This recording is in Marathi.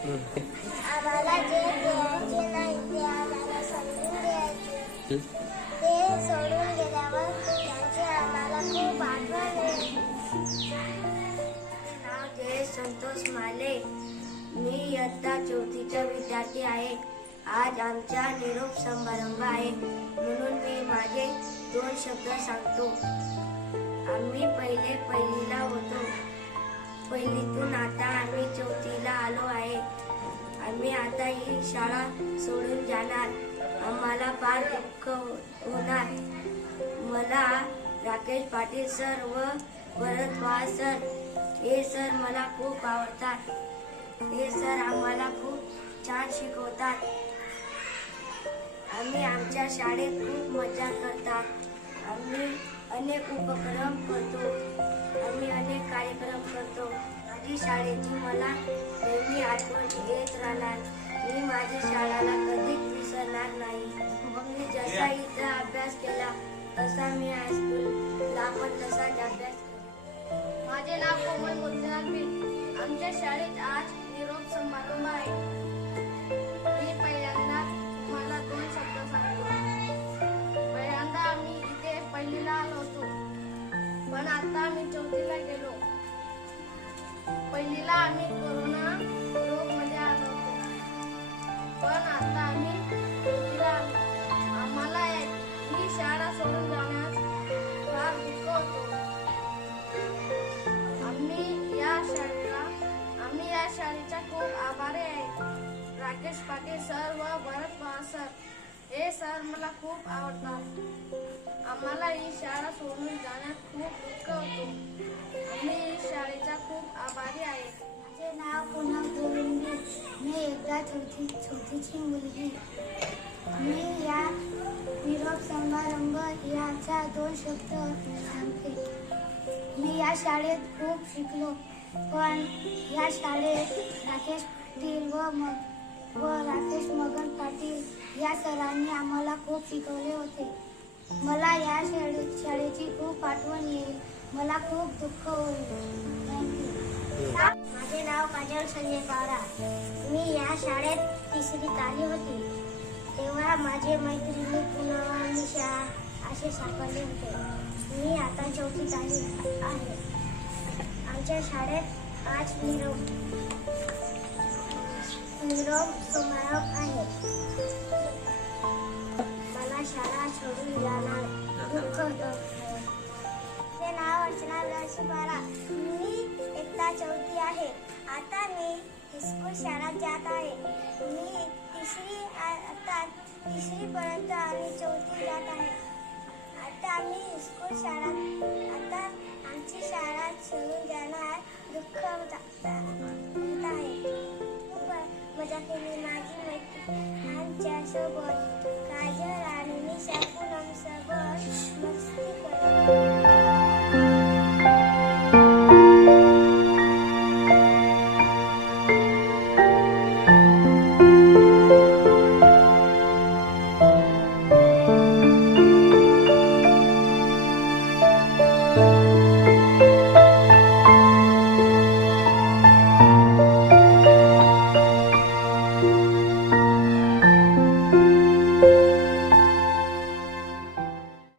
आम्हाला जे द्यायचे नाही ते आम्हाला समजून द्यायचे. ते सोडून गेल्यावर त्यांची आम्हाला खूप आठवण येते. माझे नाव जय संतोष माले. मी इयत्ता 4चा विद्यार्थी आहे. आज आमचा निरोप समारंभ आहे म्हणून मी माझे 2 शब्द सांगतो. आम्ही पहिलीला होतो. पहिलीतून आता आम्ही 4थीला आलो आहे. आम्ही आता ही शाळा सोडून जाणार. आम्हाला फार दुःख होणार. मला राकेश पाटील सर व भरत पवार सर हे सर मला खूप आवडतात. हे सर आम्हाला खूप छान शिकवतात. आम्ही आमच्या शाळेत खूप मजा करतात. आम्ही अनेक उपक्रम करतो. आम्ही अनेक कार्यक्रम करतो. माझी शाळेची मला नेहमी आठवण येत राहणार. मी माझ्या शाळेला कधीच विसरणार नाही. मी जसा इथं अभ्यास केला तसा मी हायस्कूलला पण तसाच अभ्यास केला. माझे नाव कोमल मोतीलाल पी. आमच्या शाळेत आज निरोप समारंभ आहे. मी पहिल्यांदा तुम्हाला 2 शब्द सांगतो. पहिल्यांदा आम्ही इथे पहिलीला आलो होतो पण आता आम्ही 4थीला गेलो. पहिलीला आम्ही कोरोना रोग मध्ये आलो होतो पण आता आम्ही 4थीला आलो. आम्हाला ही शाळा सोडून जाण्यास फार दुःख होतो. आम्ही या शाळेचा खूप आभारी आहे. राकेश पाटील सर व भरत पवार सर हे सर मला खूप आवडतात. आम्हाला ही शाळा सोडून जाण्यात खूप दुःख होतो. आम्ही ही शाळेचा खूप आभारी आहे. माझे नाव पूनम गोविंदी. मी इयत्ता 4ची मुलगी. मी या निरोप समारंभ याचा 2 शब्द सांगते. मी या शाळेत खूप शिकलो पण या शाळेत राकेश पाटील व राकेश मगन पाटील या सरांनी आम्हाला खूप शिकवले होते. मला या शाळेची खूप आठवण येईल. मला खूप दुःख होईल. थँक्यू. माझे नाव काजल संजय पावरा. मी या शाळेत 3रीत आली होती तेव्हा माझे मैत्रिणी पूनम निशा असे सापडले होते. मी आता 4थीत आली आहे. आमच्या शाळेत आज निरोप समारंभ आहे. मला शाळा सोडून जाणार दुःख होतं. माझे नाव अर्चना लक्ष्मीपारा. मी इयत्ता 4थी आहे. आता मी हायस्कूल शाळेत जात आहे. मी 3री पर्यंत आणि 4थी जात आहे. आता आम्ही हायस्कूल शाळेत आता आमची शाळा सोडून जाणार दुःख होत आहे. खूप मजा केली. माझी मैत्रीण आमच्या सोबत काजल आणि निशा